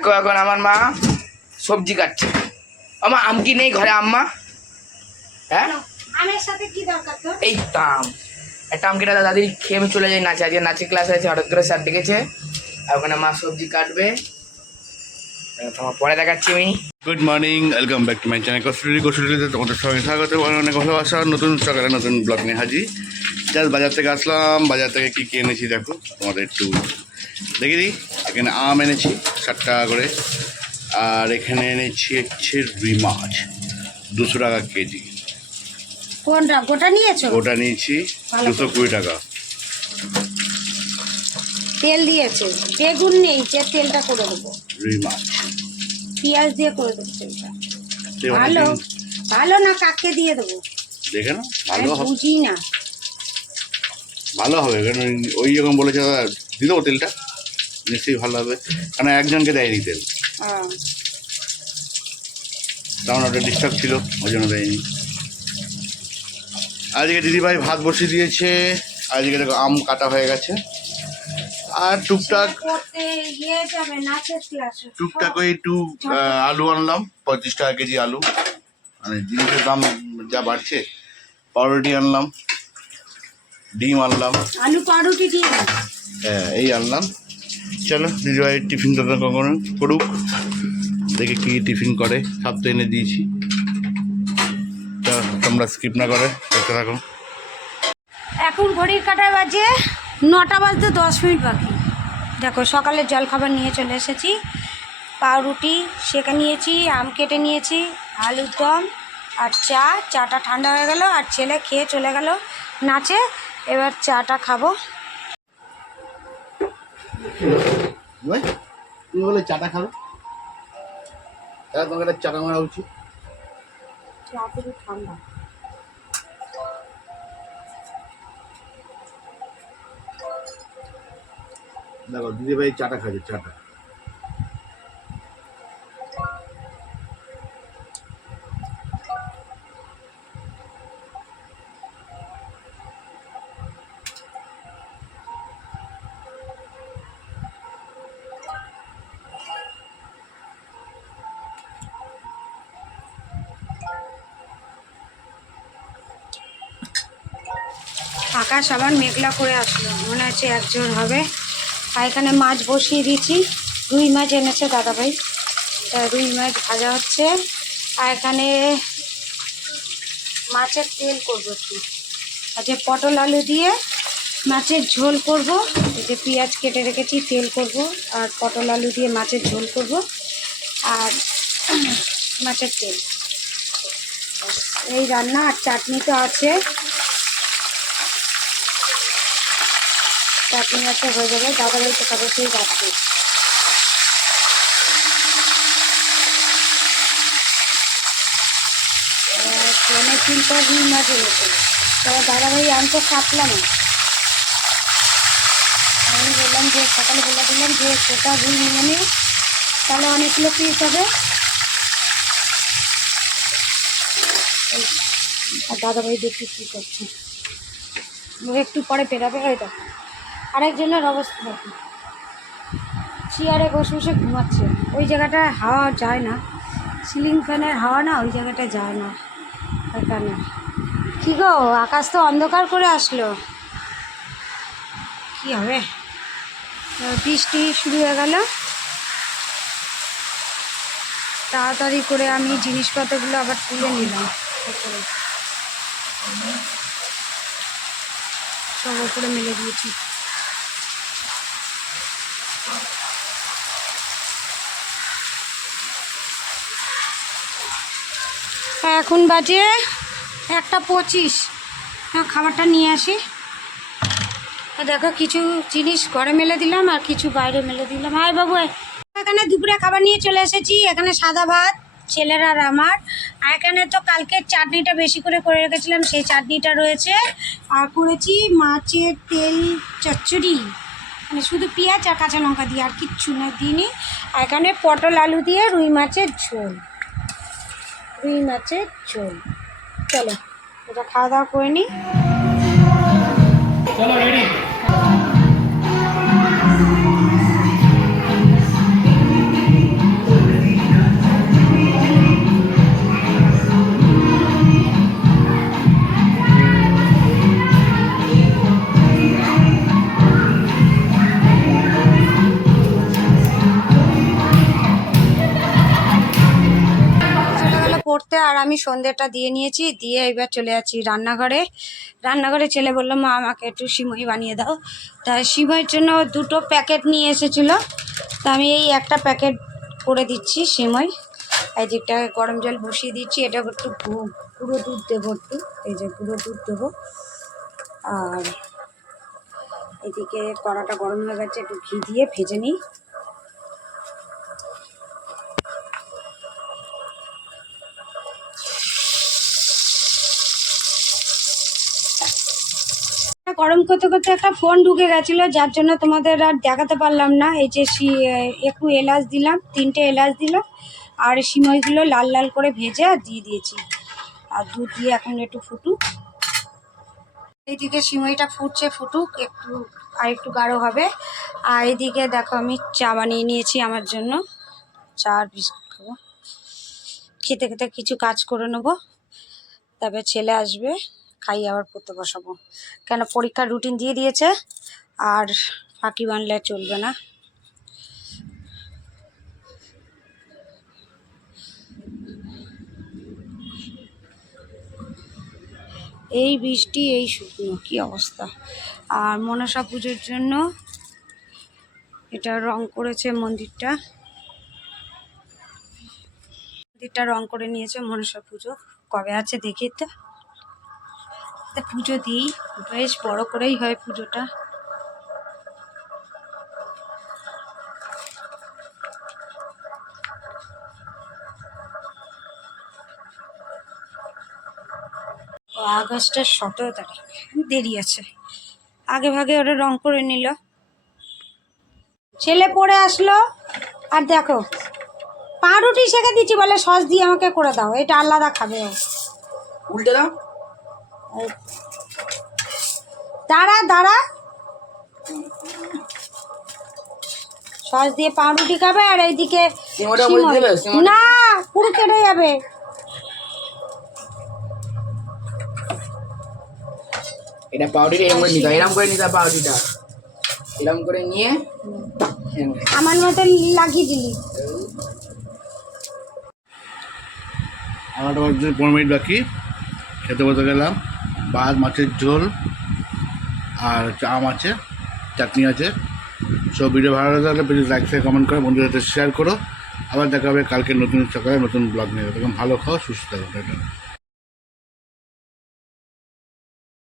দেখো এখন আমার মা সবজি কাটছে। আমার আম কি নেই ঘরে আম্মা? হ্যাঁ? আমের সাথে কি দরকার তোর? এই তাম একটা আম কেটে দাদি। খেয়ে আমি চলে যাই নাচে। আজকে নাচের ক্লাস আছে হঠাৎ করে স্যার ডেকেছে। আর ওখানে মা সবজি কাটবে। তোমার পরে দেখাচ্ছি আমি। Good morning welcome back to my channel Kasturi কস্টুরিতে তোমাদের সঙ্গে স্বাগত। অনেক ভালোবাসা। নতুন সকালে নতুন ব্লগ নিয়ে হাজির। জাস্ট বাজার থেকে আসলাম। বাজার থেকে কী কী এনেছি দেখো তোমাদের একটু দেখে দিই। এখানে আম এনেছি ষাট টাকা করে। আর এখানে এনেছি হচ্ছে রুই মাছ দুশো টাকা কেজি। কোনটা? গোটা নিয়েছো? ওটা নিয়েছি দুশো কুড়ি টাকা। তেল দিয়েছে? বেগুন নেই যে তেলটা করে দেবো। রুই মাছ। পেঁয়াজ দিয়ে করে দেবো তেলটা। ভালো। ভালো না কাকে দিয়ে দেবো? দেখে না ভালো হবে। বুঝি না ভালো হবে কারণ ওই রকম বলেছে দিল তেলটা? নিশ্চয়ই ভালো হবে। কারণ একজনকে দেয়নি তেল। কারণ ওটা ডিস্টার্ব ছিল ওই জন্য দেয়নি। আজকে দিদিভাই ভাত বসিয়ে দিয়েছে। আজকে দেখো আম কাটা হয়ে গেছে। আর টুকটাক টুকটাক ওই একটু আলু আনলাম পঁয়ত্রিশ টাকা কেজি আলু। মানে জিনিসের দাম যা বাড়ছে পাউরুটি আনলাম ডিম আনলাম। আলু পাউরুটি দাও। হ্যাঁ এই আনলাম। চলো টিফিন তো কখনো করুক। দেখে কি টিফিন করে, সব তো এনে দিয়েছি। তোমরা স্কিপ না করে, দেখতে থাকো। এখন ঘড়ির কাটায় বাজে নটা বাজতে দশ মিনিট বাকি। দেখো সকালে জলখাবার নিয়ে চলে এসেছি। পাউরুটি সেঁকে নিয়েছি, আম কেটে নিয়েছি, আলুর দম আর চা। চাটা ঠান্ডা হয়ে গেল আর ছেলে খেয়ে চলে গেল। নাচে, এবার চাটা খাব। তুমি বলে চাটা খাবে। তাহলে তোমাকে একটা চাটা মারা উচিত। ঠান্ডা। দেখো দিদিভাই চাটা খাবে চাটা। আকাশ আবার মেঘলা করে আসলো। মনে হচ্ছে একজন হবে। আর এখানে মাছ বসিয়ে দিয়েছি। রুই মাছ এনেছে দাদাভাই। তা রুই মাছ ভাজা হচ্ছে। আর এখানে মাছের তেল করব একটু। আর যে পটল আলু দিয়ে মাছের ঝোল করব যে পেঁয়াজ কেটে রেখেছি, তেল করব, আর পটল আলু দিয়ে মাছের ঝোল করব, আর মাছের তেল। এই রান্না আর চাটনি তো আছে। চাটনি আছে হয়ে যাবে দাদা বাড়িতে খাবে সেই যাচ্ছে ট্রেনে তিনটা রুই মাছ এনেছে তবে দাদা ভাই আনতে কাটলাম আমি বললাম যে, সকালে বলে দিলাম যে সেটা রুই নিয়ে নিই তাহলে অনেকগুলো পিস হবে। আর দাদা ভাই দেখি কী করছে। একটু পরে ওই দেখো। আরেকজনের অবস্থা দেখো। চেয়ারে বসে বসে ঘুমাচ্ছে। ওই জায়গাটায় হাওয়া যায় না। সিলিং ফ্যানের হাওয়া না, ওই জায়গাটায় যায় না। এখানে কী গো, আকাশ তো অন্ধকার করে আসলো। কি হবে? বৃষ্টি শুরু হয়ে গেল। তাড়াতাড়ি করে আমি জিনিসপত্রগুলো আবার তুলে নিলাম। সব উপরে মেলে দিয়েছি। এখন বাজে একটা পঁচিশ। হ্যাঁ, খাবারটা নিয়ে আসি। দেখো কিছু জিনিস ঘরে মেলে দিলাম আর কিছু বাইরে মেলে দিলাম। হাই বাবু এখানে দুপুরে খাবার নিয়ে চলে এসেছি। এখানে সাদা ভাত ছেলের আর আমার। আর এখানে তো কালকে চাটনিটা বেশি করে করে রেখেছিলাম সেই চাটনিটা রয়েছে। আর করেছি মাছের তেল চচ্চড়ি। মানে শুধু পেঁয়াজ আর কাঁচা লঙ্কা দিয়ে আর কিচ্ছু না দিইনি আর এখানে পটল আলু দিয়ে রুই মাছের ঝোল। রুই মাছের ঝোল। চলো, এটা খাওয়া দাওয়া করে নিই। আর আমি সন্ধ্যেটা দিয়ে নিয়েছি, দিয়ে এবার চলে যাচ্ছি রান্নাঘরে। রান্নাঘরে ছেলে বলল, মা, আমাকে একটু সিমই বানিয়ে দাও। তা সিমইয়ের জন্য দুটো প্যাকেট নিয়ে এসেছিল। তা আমি এই একটা প্যাকেট করে দিচ্ছি সিমই এই দিকটা গরম জল বসিয়ে দিচ্ছি, এটা একটু পুরো দুধ দেবো একটু। এই যে পুরো দুধ দেবো। আর এদিকে কড়াটা গরম হয়ে গেছে, একটু ঘি দিয়ে ভেজে নিই। গরম করতে করতে একটা ফোন ঢুকে গেছিল, যার জন্য তোমাদের আর দেখাতে পারলাম না। এই যে একটু এলাচ দিলাম, তিনটে এলাচ দিলাম আর সিমইগুলো লাল লাল করে ভেজে আর দিয়ে দিয়েছি। আর দুধ দিয়ে এখন একটু ফুটুক। এইদিকে সিমইটা ফুটছে, ফুটুক, একটু, আর একটু গাঢ় হবে। আর এদিকে দেখো আমি চা বানিয়ে নিয়েছি আমার জন্য। চা আর বিস্কুট খাব। খেতে খেতে কিছু কাজ করে নেব। তারপরে ছেলে আসবে। খাইয়ে আবার পড়তে বসাবো। কেন? পরীক্ষার রুটিন দিয়ে দিয়েছে, আর ফাঁকি বানলে চলবে না। এই বৃষ্টি, এই শুকনো, কি অবস্থা? আর মনসা পুজোর জন্য এটা রং করেছে মন্দিরটা। মন্দিরটা রং করে নিয়েছে মনসা পুজো। কবে আছে দেখি তো। তা পুজো দিই। বেশ বড় করেই হয় পুজোটা। আগস্টের সতেরো তারিখ। দেরি আছে। আগে ভাগে ওরা রং করে নিল। ছেলে পড়ে আসলো। আর দেখো পাউরুটি শেখে দিচ্ছি বলে সস দিয়ে আমাকে করে দাও। এটা আলাদা খাবে উল্টে দাও। দাঁড়া দাঁড়া। সস দিয়ে পাউরুটি খাবে আর এইদিকে না পুরো কেটে যাবে। এটা পাউডিটা এরকম করে নিতে এরকম করে নিতে পাউডিটা এরকম করে নিয়ে আমার মতো লাগিয়ে দিলি। বাজতে পনেরো মিনিট বাকি। খেতে বসে গেলাম। ভাত মাছের ঝোল আর চাম আছে, চাটনি আছে। সব ভিডিও ভালো লাগলে প্লিজ লাইক শেয়ার কমেন্ট করে বন্ধুদের সাথে শেয়ার করো। আবার দেখা হবে কালকে নতুন সকালে নতুন ব্লগ নিয়ে। তখন ভালো খাও, সুস্থ থাকো।